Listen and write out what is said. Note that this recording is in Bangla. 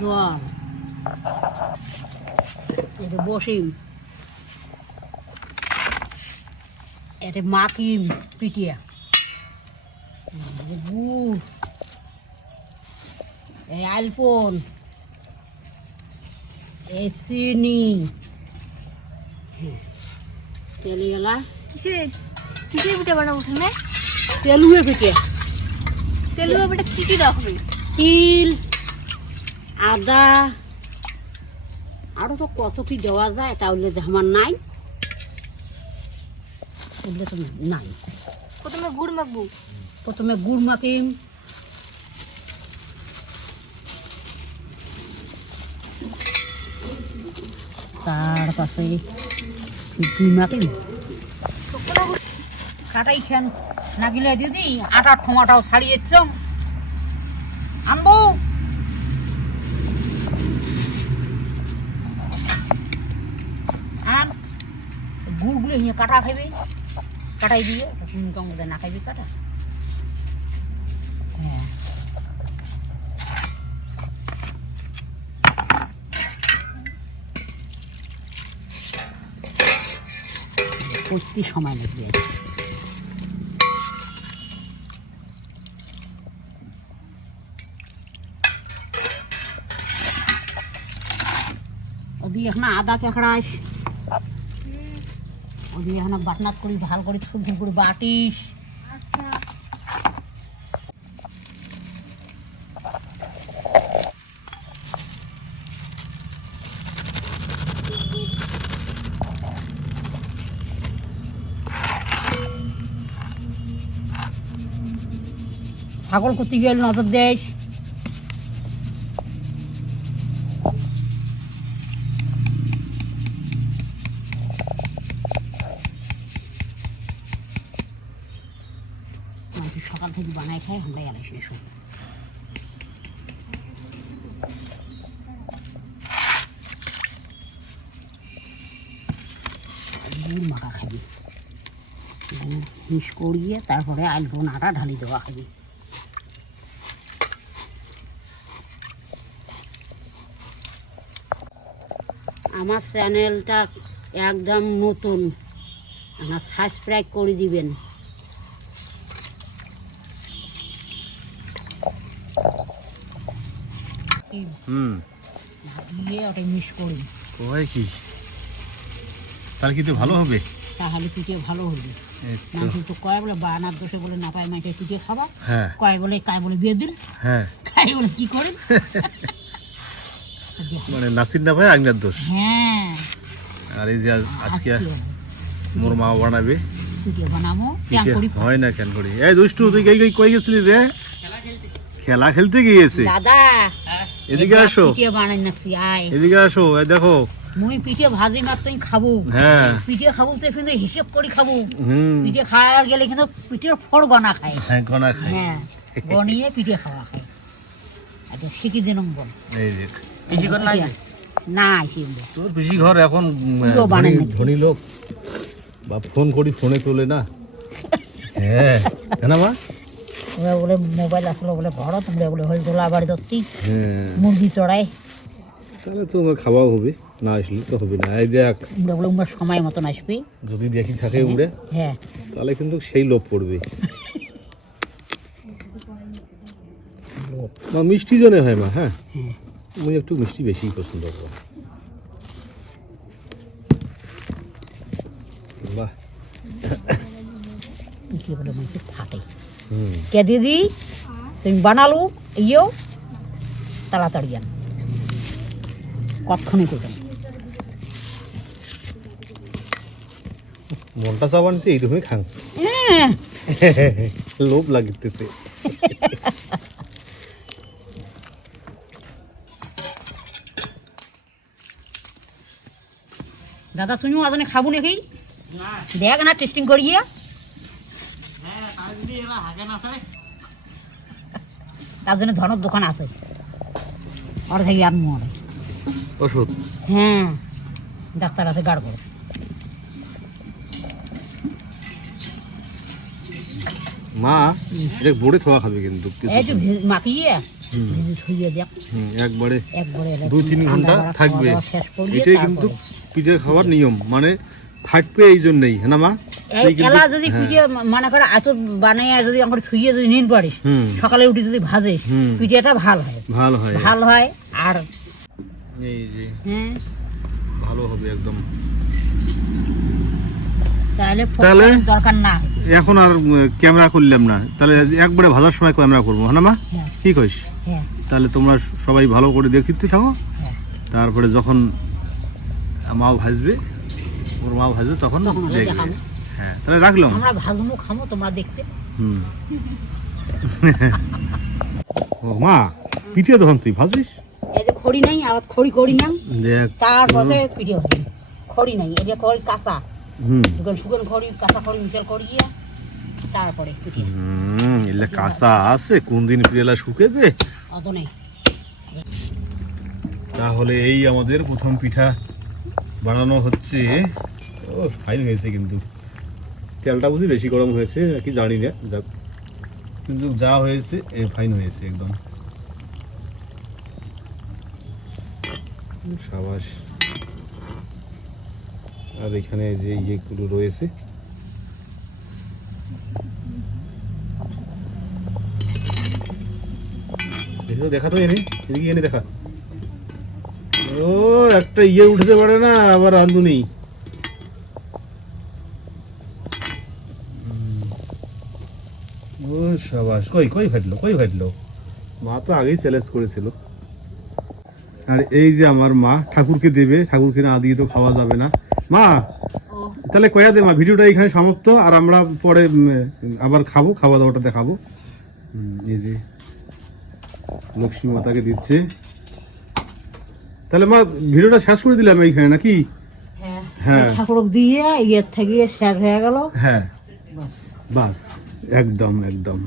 জল এটা বসিম এটা মাখিম পিটিয়া গুড় এই আলপন এই চিনি তেল গেলা কিসে কিসের পিঠা বানাবো তুমি তেলুয়ে পিঠে তেলুয়া পিঠা কি কি হবে তিল আদা আরও তো কত কি দেওয়া যায় তাহলে যে আমার নাই। তো নাই। প্রথমে গুড় মাখবো। প্রথমে গুড় মাখিম। তার পাশে ঘি মাখিম। কাটাই খান। নাগিলে দিদি আটার ঠোঙাটাও ছাড়িয়েছ। আনব। নিয়ে কাটা খাইবে, কাটাই দিয়ে মধ্যে না খাইবি কাটা। হ্যাঁ। সময় লাগবে এখন আদা কেঁকড়াস ওদিকে এখন বাটনাত করি ভালো করে ফুল করে বাটিস। আচ্ছা। ছাগল করতে গেল নজর দেশ? সকাল বানাই খায় আমরা গেলে শুনে শুন গুড় মাখা করিয়ে তারপরে আলু নাড়া ঢালি দেওয়া খাবি। আমার চ্যানেলটা একদম নতুন। আমার সাবস্ক্রাইব করে দিবেন। হুম। দিয়ে ওটা মিস করি কয় কি? তার কি ভালো হবে? তাহলে পিঠে ভালো হবে। মানুষ তো। কয় বলে বানার দোষে বলে না পায় মাইটে পিঠে খাবা হ্যাঁ। কয় বলে কায় বলে বিয়ে দিন? হ্যাঁ। কায় বলে কি করেন? মানে নাসির না ভাই আগ্নার দোষ? হ্যাঁ। আর এই যে আজকে মোর মা বানাবে। পিঠে বানাবো? হয় না কেন করি? এই দুষ্টু তুই কই কই কই গেছিলি রে? খেলা খেলতে গিয়েছে। দাদা এদিকে আসো। পিঠে বানাই নাকি আয়। এদিকে আসো এই দেখো। মুই পিঠে ভাজি মাত্রই খাব। হ্যাঁ। পিঠে খাব তো কিন্তু হিসেব করে খাব। পিঠে খাওয়ার গেলে কিন্তু পিঠের ফড় গনা খায়। হ্যাঁ খাই হ্যাঁ গনিয়ে পিঠে খাওয়া খায়। আচ্ছা শিখি দিলাম বল। এই দেখ না তোর পিসি ঘর এখন ধনী- লোক। বা ফোন করি ফোনে তোলে না। হ্যাঁ। হ্যাঁ না মা? ওরা বলে মোবাইল আসলো বলে ঘর তোমরা বলে হল তোলা বাড়ি দত্তি হ্যাঁ। মুরগি চড়াই। তাহলে তো আমার খাওয়াও হবে না আসলে তো হবে না। এই দেখ। তোমরা বলে উমার সময় মতন আসবে। যদি দেখি থাকে উড়ে হ্যাঁ। তাহলে কিন্তু সেই লোভ পড়বে। মা মিষ্টি জনে হয় মা হ্যাঁ? হ্যাঁ। আমি একটু মিষ্টি বেশি পছন্দ করো বাহ। পিঠে বলে ফাটে। কে দিদি তুমি বানালু ইয়েও তাড়াতাড়ি আন কতক্ষণে করবেন মনটা চাবানছে এইরকমই খান লোভ লাগিতেছে দাদা তুমিও আজনে খাব নাকি দেখ না টেস্টিং করিয়ে তার জন্য ধনের দোকান আছে। ওর থেকে ওষুধ? হ্যাঁ। ডাক্তার আছে গাড় করে। মা এটা বোর্ডে থোয়া খাবে কিন্তু কিছু এই একটু মাখিয়ে হুম, ভেজে ছুঁয়ে দেখ। হুম, একবারে একবারে এলে তিন ঘণ্টা থাকবে। এটাই কিন্তু। পিঠে খাওয়ার নিয়ম। মানে থাকবে এই জন্যই হ্যাঁ না মা? এলা যদি হ্যাঁ। মনে করে এত বানিয়ে যদি আমার ছুঁয়ে যদি নিন পারিস সকালে উঠে যদি ভালো হয়। ভালো হয়। ভালো হয় আর এই যে হ্যাঁ। ভালো হবে একদম। তাহলে? দরকার না এখন আর ক্যামেরা করলাম না। তাহলে একবারে ভাজার সময় ক্যামেরা করব হ্যাঁ মা? হ্যাঁ। কি কইস? তাহলে তোমরা সবাই ভালো করে দেখতে থাকো। তারপরে যখন মাও ভাজবে ওর মাও ভাজবে তখন দেখবে। হ্যাঁ তাহলে রাখলাম। আমরা ভাজমু খামো তোমরা দেখতে। হুম। ও মা পিঠে তখন তুই ভাজিস? এই যে খড়ি নাই আর খড়ি করি নাম দেখ তারপরে পিঠে হবে। খড়ি নাই এই যে খড়ি কাঁচা। হুম। শুকন শুকন খড়ি কাঁচা খড়ি মিশাল করিয়ে তারপরে পিঠে হুম এলে কাঁচা আছে কোন দিন পিঠেলা শুকেবে? অত নেই। তাহলে এই আমাদের প্রথম পিঠা। বানানো হচ্ছে। ও ফাইন হয়েছে কিন্তু। তেলটা বুঝি বেশি গরম হয়েছে কি জানি না যাক। কিন্তু যা হয়েছে এ ফাইন হয়েছে একদম। সাবাস। আর এখানে যে ইয়েগুলো রয়েছে। দেখো, তো এনে এদিকে এনে দেখা। ও একটা ইয়ে উঠতে পারে না, আবার ও সাবাস, কই কই ফাটলো কই ফাটলো মা তো আগেই চ্যালেঞ্জ করেছিল। আর এই যে আমার মা, ঠাকুরকে দেবে, ঠাকুরকে না দিয়ে তো খাওয়া যাবে না। মা, তাহলে কয়া দে মা, ভিডিওটা এখানে সমাপ্ত, আর আমরা পরে আবার খাব, খাওয়া দাওয়াটা দেখাবো। এই যে লক্ষ্মী মাতাকে দিচ্ছে। তাহলে মা ভিডিওটা শেষ করে দিলাম এইখানে নাকি? হ্যাঁ। হ্যাঁ। ঠাকুর দিয়ে ইয়ের থেকে শেষ হয়ে গেল। হ্যাঁ। বাস। বাস। একদম একদম।